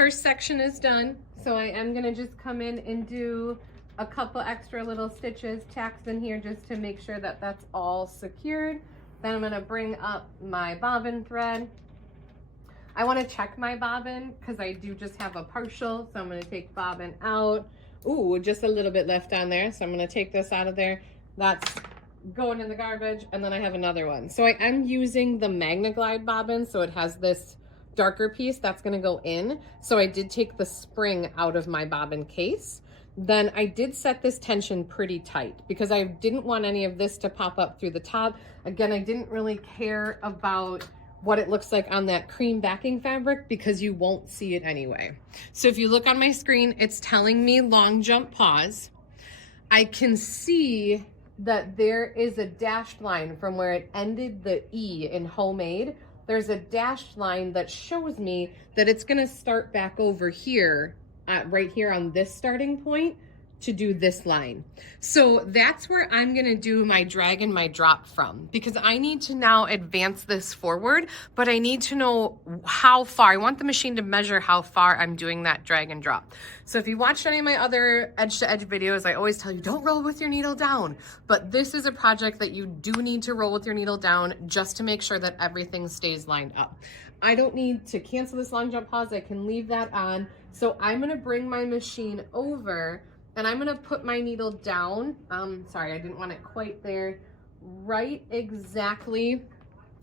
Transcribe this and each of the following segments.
first section is done. So I am gonna just come in and do a couple extra little stitches, tacks in here just to make sure that that's all secured. Then I'm gonna bring up my bobbin thread. I wanna check my bobbin because I do just have a partial. So I'm gonna take bobbin out. Ooh, just a little bit left on there. So I'm gonna take this out of there. That's going in the garbage. And then I have another one. So I am using the Magnaglide bobbin. So it has this darker piece that's gonna go in. So I did take the spring out of my bobbin case. Then I did set this tension pretty tight because I didn't want any of this to pop up through the top. Again, I didn't really care about what it looks like on that cream backing fabric because you won't see it anyway. So if you look on my screen, it's telling me long jump pause. I can see that there is a dashed line from where it ended the E in homemade. There's a dashed line that shows me that it's gonna start back over here, right here on this starting point to do this line. So that's where I'm gonna do my drag and my drop from, because I need to now advance this forward, but I need to know how far. I want the machine to measure how far I'm doing that drag and drop. So if you watched any of my other edge to edge videos, I always tell you, don't roll with your needle down. But this is a project that you do need to roll with your needle down just to make sure that everything stays lined up. I don't need to cancel this long jump pause. I can leave that on. So I'm gonna bring my machine over and I'm gonna put my needle down. Sorry, I didn't want it quite there. Right exactly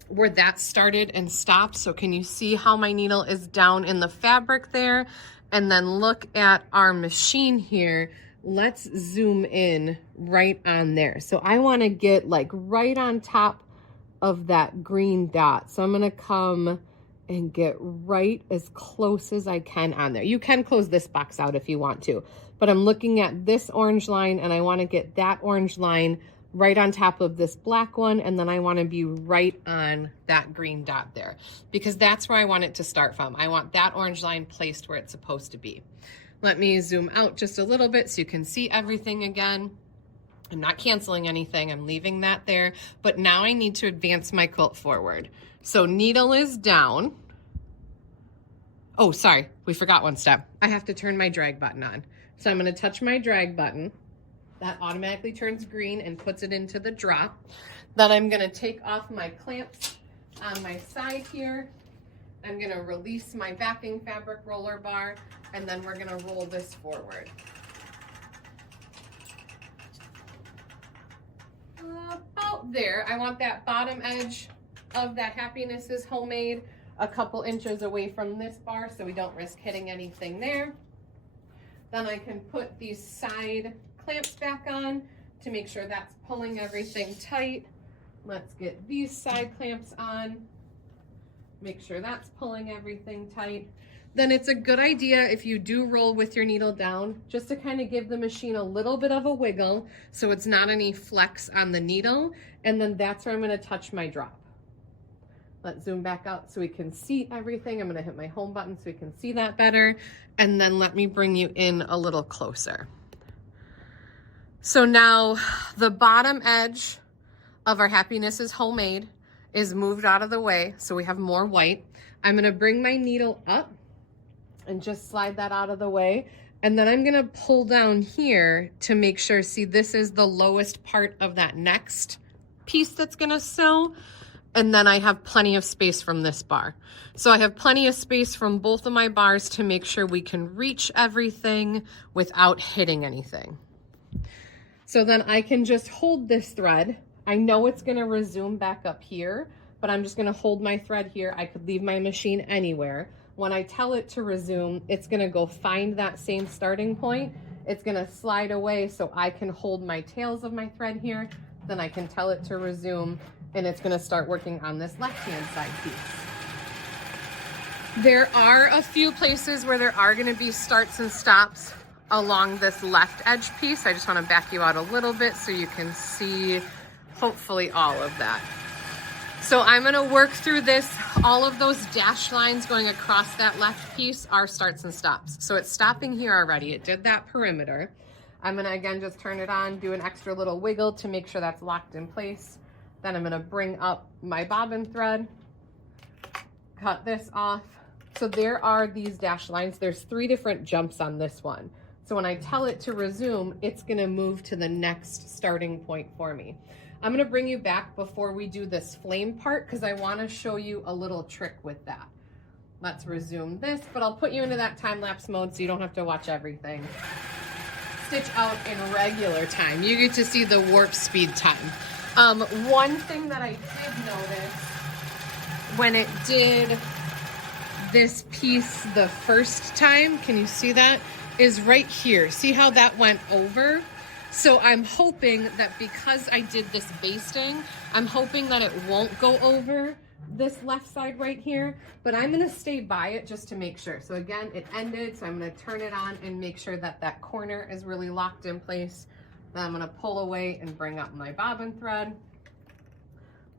where that started and stopped. So can you see how my needle is down in the fabric there? And then look at our machine here. Let's zoom in right on there. So I wanna get like right on top of that green dot. So I'm gonna come and get right as close as I can on there. You can close this box out if you want to, but I'm looking at this orange line and I want to get that orange line right on top of this black one, and then I want to be right on that green dot there because that's where I want it to start from. I want that orange line placed where it's supposed to be. Let me zoom out just a little bit so you can see everything again. I'm not canceling anything, I'm leaving that there, but now I need to advance my quilt forward. So needle is down. Oh, sorry, we forgot one step. I have to turn my drag button on. So I'm gonna touch my drag button. That automatically turns green and puts it into the drop. Then I'm gonna take off my clamps on my side here. I'm gonna release my backing fabric roller bar, and then we're gonna roll this forward. About there, I want that bottom edge of that Happiness is Homemade a couple inches away from this bar so we don't risk hitting anything there. Then I can put these side clamps back on to make sure that's pulling everything tight. Let's get these side clamps on, make sure that's pulling everything tight. Then it's a good idea if you do roll with your needle down, just to kind of give the machine a little bit of a wiggle so it's not any flex on the needle. And then that's where I'm gonna touch my drop. Let's zoom back out so we can see everything. I'm gonna hit my home button so we can see that better. And then let me bring you in a little closer. So now the bottom edge of our Happiness is Homemade is moved out of the way, so we have more white. I'm gonna bring my needle up and just slide that out of the way. And then I'm gonna pull down here to make sure, see, this is the lowest part of that next piece that's gonna sew. And then I have plenty of space from this bar. So I have plenty of space from both of my bars to make sure we can reach everything without hitting anything. So then I can just hold this thread. I know it's gonna resume back up here, but I'm just gonna hold my thread here. I could leave my machine anywhere. When I tell it to resume, it's gonna go find that same starting point. It's gonna slide away so I can hold my tails of my thread here. Then I can tell it to resume, and it's gonna start working on this left-hand side piece. There are a few places where there are gonna be starts and stops along this left edge piece. I just wanna back you out a little bit so you can see hopefully all of that. So I'm gonna work through this. All of those dashed lines going across that left piece are starts and stops. So it's stopping here already. It did that perimeter. I'm gonna again just turn it on, do an extra little wiggle to make sure that's locked in place. Then I'm gonna bring up my bobbin thread, cut this off, So there are these dashed lines. There's 3 different jumps on this one. So when I tell it to resume, it's gonna move to the next starting point for me. I'm gonna bring you back before we do this flame part because I wanna show you a little trick with that. Let's resume this, but I'll put you into that time-lapse mode so you don't have to watch everything. Stitch out in regular time. You get to see the warp speed time. One thing that I did notice when it did this piece the first time, can you see that? Is right here. See how that went over? So I'm hoping that because I did this basting, I'm hoping that it won't go over this left side right here, but I'm gonna stay by it just to make sure. So again, it ended, so I'm gonna turn it on and make sure that that corner is really locked in place. Then I'm gonna pull away and bring up my bobbin thread.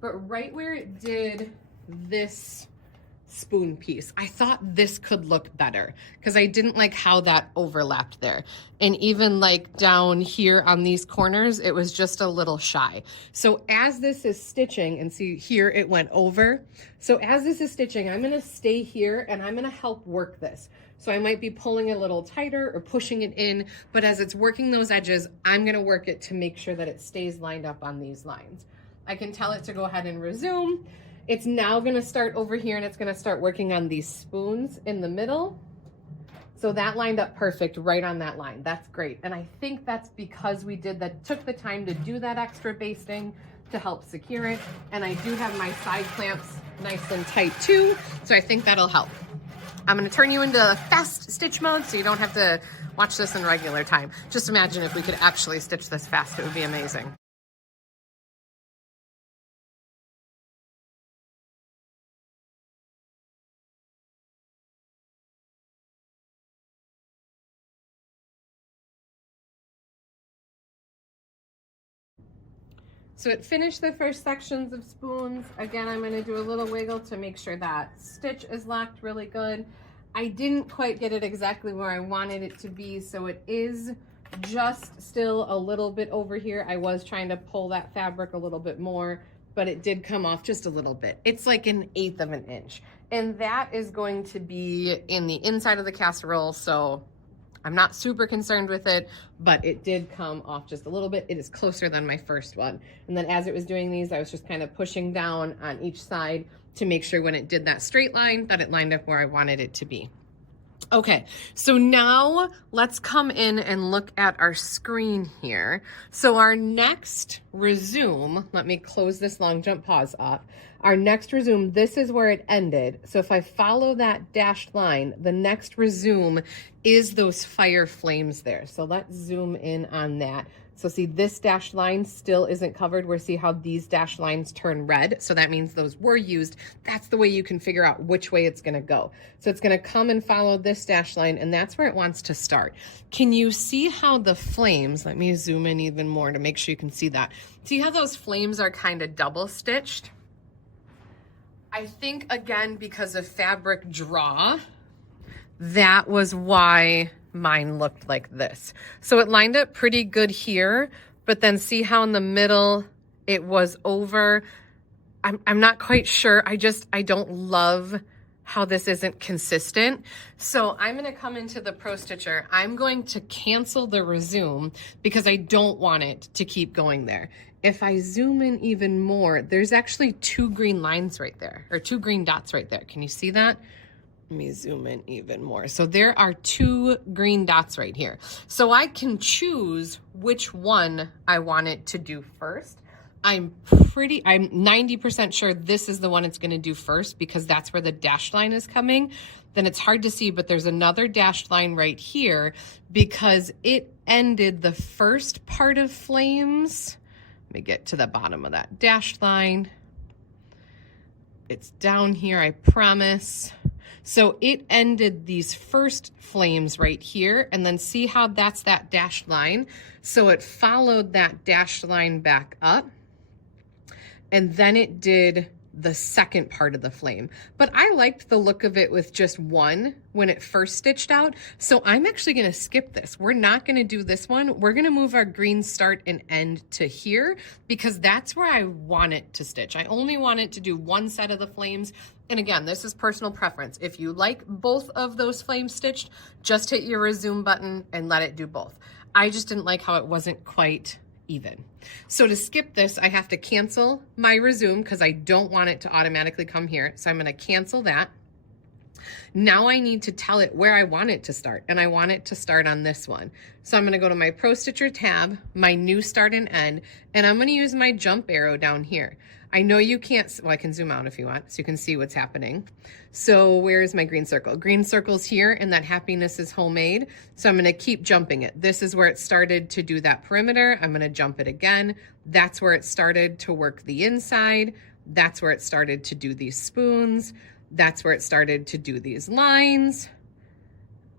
But right where it did this spoon piece, I thought this could look better because I didn't like how that overlapped there. And even like down here on these corners, it was just a little shy. So as this is stitching, and see here it went over. So as this is stitching, I'm gonna stay here and I'm gonna help work this. So I might be pulling a little tighter or pushing it in, but as it's working those edges, I'm gonna work it to make sure that it stays lined up on these lines. I can tell it to go ahead and resume. It's now gonna start over here and it's gonna start working on these spoons in the middle. So that lined up perfect right on that line. That's great. And I think that's because we took the time to do that extra basting to help secure it. And I do have my side clamps nice and tight too. So I think that'll help. I'm gonna turn you into fast stitch mode so you don't have to watch this in regular time. Just imagine if we could actually stitch this fast, it would be amazing. So it finished the first sections of spoons. Again, I'm gonna do a little wiggle to make sure that stitch is locked really good. I didn't quite get it exactly where I wanted it to be, so it is just still a little bit over here. I was trying to pull that fabric a little bit more, but it did come off just a little bit. It's like 1/8 of an inch. And that is going to be in the inside of the casserole, so I'm not super concerned with it, but it did come off just a little bit. It is closer than my first one. And then as it was doing these, I was just kind of pushing down on each side to make sure when it did that straight line that it lined up where I wanted it to be. Okay, so now let's come in and look at our screen here. So our next resume, let me close this long jump pause off. Our next resume, this is where it ended. So if I follow that dashed line, the next resume is those fire flames there. So let's zoom in on that. So see, this dashed line still isn't covered. We'll see how these dashed lines turn red. So that means those were used. That's the way you can figure out which way it's gonna go. So it's gonna come and follow this dashed line, and that's where it wants to start. Can you see how the flames, let me zoom in even more to make sure you can see that. See how those flames are kind of double stitched? I think, again, because of fabric draw, that was why mine looked like this. So it lined up pretty good here, but then see how in the middle it was over. I'm not quite sure. I don't love how this isn't consistent. So I'm gonna come into the Pro Stitcher. I'm going to cancel the resume because I don't want it to keep going there. If I zoom in even more, there's actually 2 green lines right there, or 2 green dots right there. Can you see that? Let me zoom in even more. So there are 2 green dots right here. So I can choose which one I want it to do first. I'm 90% sure this is the one it's gonna do first because that's where the dashed line is coming. Then it's hard to see, but there's another dashed line right here because it ended the first part of flames. Let me get to the bottom of that dashed line. It's down here, I promise. So it ended these first flames right here, and then see how that's that dashed line. So it followed that dashed line back up, and then it did the second part of the flame. But I liked the look of it with just one when it first stitched out. So I'm actually gonna skip this. We're not gonna do this one. We're gonna move our green start and end to here because that's where I want it to stitch. I only want it to do one set of the flames. And again, this is personal preference. If you like both of those flames stitched, just hit your resume button and let it do both. I just didn't like how it wasn't quite even. So to skip this, I have to cancel my resume because I don't want it to automatically come here. So I'm going to cancel that. Now I need to tell it where I want it to start, and I want it to start on this one. So I'm going to go to my Pro Stitcher tab, my new start and end, and I'm going to use my jump arrow down here. I know you can't, well, I can zoom out if you want so you can see what's happening. So where is my green circle? Green circle's here, and that happiness is homemade. So I'm going to keep jumping it. This is where it started to do that perimeter. I'm going to jump it again. That's where it started to work the inside. That's where it started to do these spoons. That's where it started to do these lines.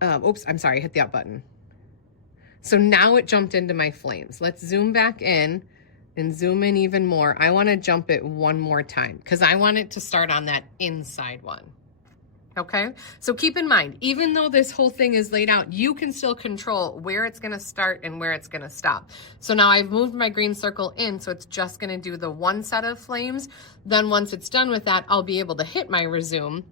Oops, I'm sorry, I hit the up button. So now it jumped into my flames. Let's zoom back in and zoom in even more. I want to jump it one more time because I want it to start on that inside one. Okay, so keep in mind, even though this whole thing is laid out, you can still control where it's going to start and where it's going to stop. So now I've moved my green circle in, so it's just going to do the one set of flames. Then once it's done with that, I'll be able to hit my resume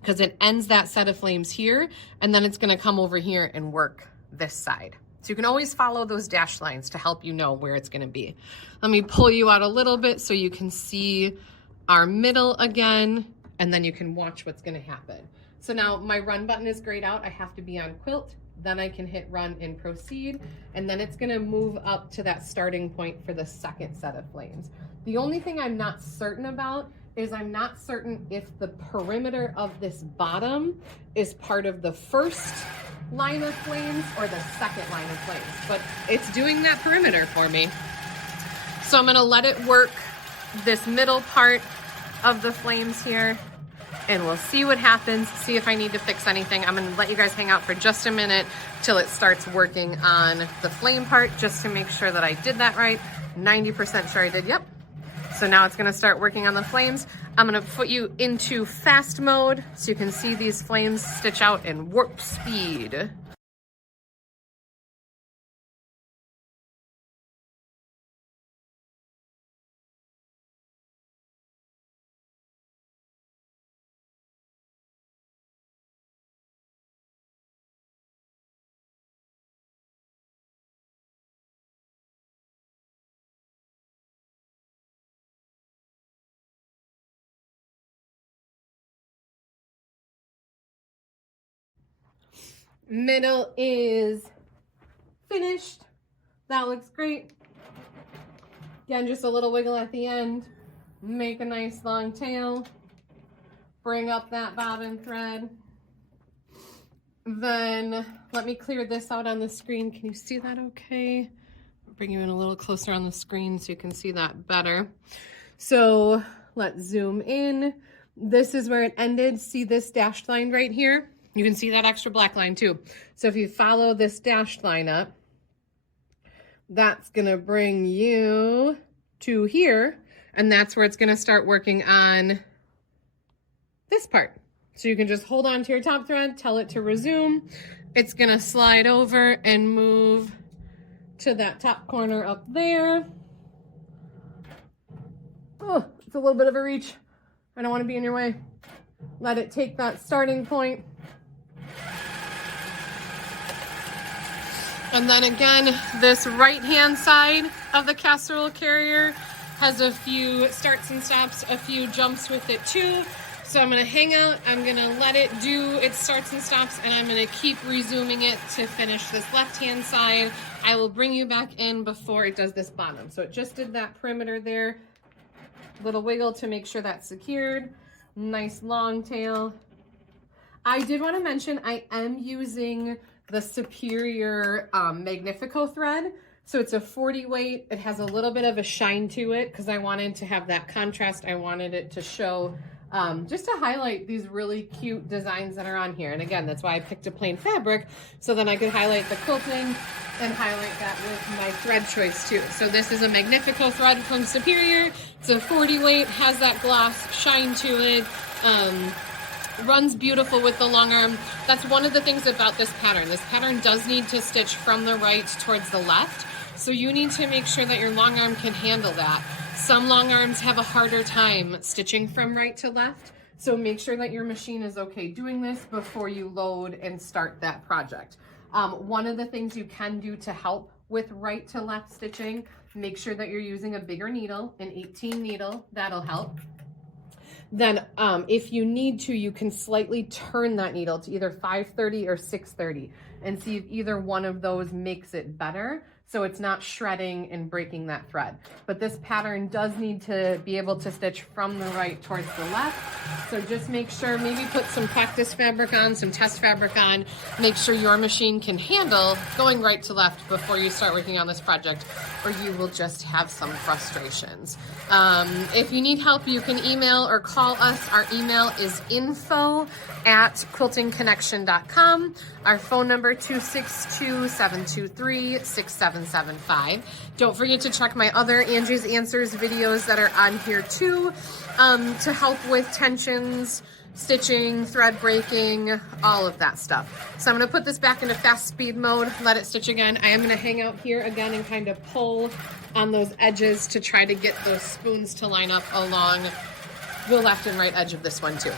because it ends that set of flames here, and then it's going to come over here and work this side. So you can always follow those dashed lines to help you know where it's going to be. Let me pull you out a little bit so you can see our middle again, and then you can watch what's going to happen. So now my run button is grayed out. I have to be on quilt. Then I can hit run and proceed. And then it's going to move up to that starting point for the second set of flames. The only thing I'm not certain about is I'm not certain if the perimeter of this bottom is part of the first line of flames or the second line of flames, but it's doing that perimeter for me. So I'm going to let it work this middle part of the flames here, and we'll see what happens, see if I need to fix anything. I'm going to let you guys hang out for just a minute till it starts working on the flame part, just to make sure that I did that right. 90% sure I did, yep. So now it's going to start working on the flames. I'm going to put you into fast mode so you can see these flames stitch out in warp speed. Middle is finished. That looks great. Again, just a little wiggle at the end. Make a nice long tail. Bring up that bobbin thread. Then let me clear this out on the screen. Can you see that okay? I'll bring you in a little closer on the screen so you can see that better. So let's zoom in. This is where it ended. See this dashed line right here? You can see that extra black line too. So if you follow this dashed line up, that's gonna bring you to here, and that's where it's gonna start working on this part. So you can just hold on to your top thread, tell it to resume. It's gonna slide over and move to that top corner up there. Oh, it's a little bit of a reach. I don't wanna be in your way. Let it take that starting point. And then again, this right-hand side of the Casserole Carrier has a few starts and stops, a few jumps with it too. So I'm gonna hang out, I'm gonna let it do its starts and stops, and I'm gonna keep resuming it to finish this left-hand side. I will bring you back in before it does this bottom. So it just did that perimeter there. Little wiggle to make sure that's secured. Nice long tail. I did wanna mention I am using the Superior Magnifico thread. So it's a 40 weight. It has a little bit of a shine to it because I wanted to have that contrast. I wanted it to show just to highlight these really cute designs that are on here. And again, that's why I picked a plain fabric, so then I could highlight the quilting and highlight that with my thread choice too. So this is a Magnifico thread from Superior. It's a 40 weight, has that gloss shine to it. Runs beautiful with the long arm. That's one of the things about this pattern. This pattern does need to stitch from the right towards the left. So you need to make sure that your long arm can handle that. Some long arms have a harder time stitching from right to left. So make sure that your machine is okay doing this before you load and start that project. One of the things you can do to help with right to left stitching, make sure that you're using a bigger needle, an 18 needle, that'll help. Then if you need to, you can slightly turn that needle to either 530 or 630 and see if either one of those makes it better, so it's not shredding and breaking that thread. But this pattern does need to be able to stitch from the right towards the left. So just make sure, maybe put some practice fabric on, some test fabric on, make sure your machine can handle going right to left before you start working on this project, or you will just have some frustrations. If you need help, you can email or call us. Our email is info@quiltingconnection.com. Our phone number 262-723-6775. Don't forget to check my other Angie's Answers videos that are on here too, to help with tensions, stitching, thread breaking, all of that stuff. So I'm going to put this back into fast speed mode, let it stitch again. I am going to hang out here again and kind of pull on those edges to try to get those spoons to line up along the left and right edge of this one too.